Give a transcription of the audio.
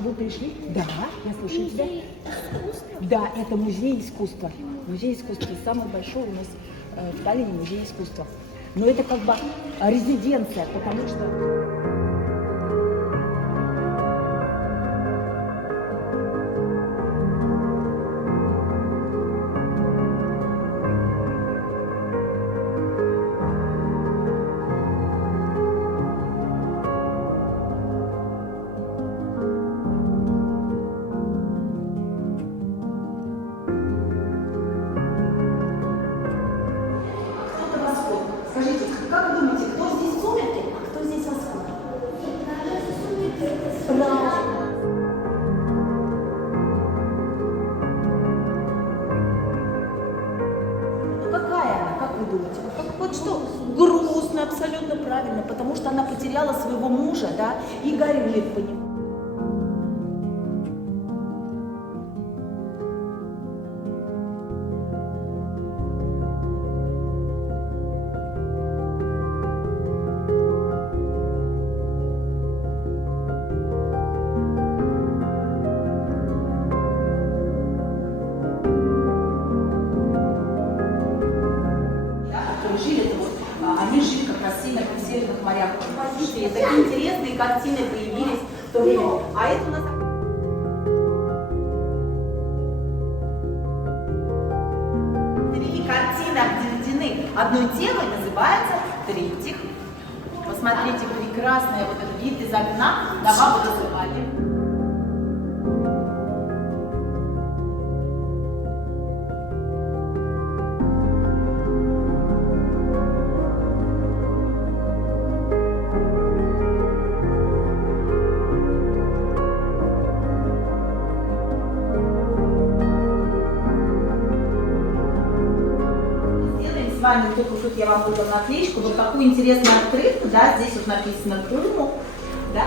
что вы пришли. Да, я слушаю тебя. Да, это музей искусства. Музей искусства. Самый большой у нас в Таллине музей искусства. Но это как бы резиденция, потому что... Скажите, как вы думаете, кто здесь сумерки, а кто здесь восход? Правильно. Какая она, как вы думаете? Вот что? Грустно, абсолютно правильно, потому что она потеряла своего мужа, да, и горюет по нему. Они жили как раз сильно в северных морях. И такие интересные картины появились в то время. А это у нас... Картины обведены одной темой, называется «Триптих». Посмотрите, прекрасный вот этот вид из окна на Бабу-Дозывали. С вами только тут я вам выдам наклеечку, вот такую интересную открытку, да, здесь вот написано «Куму», да.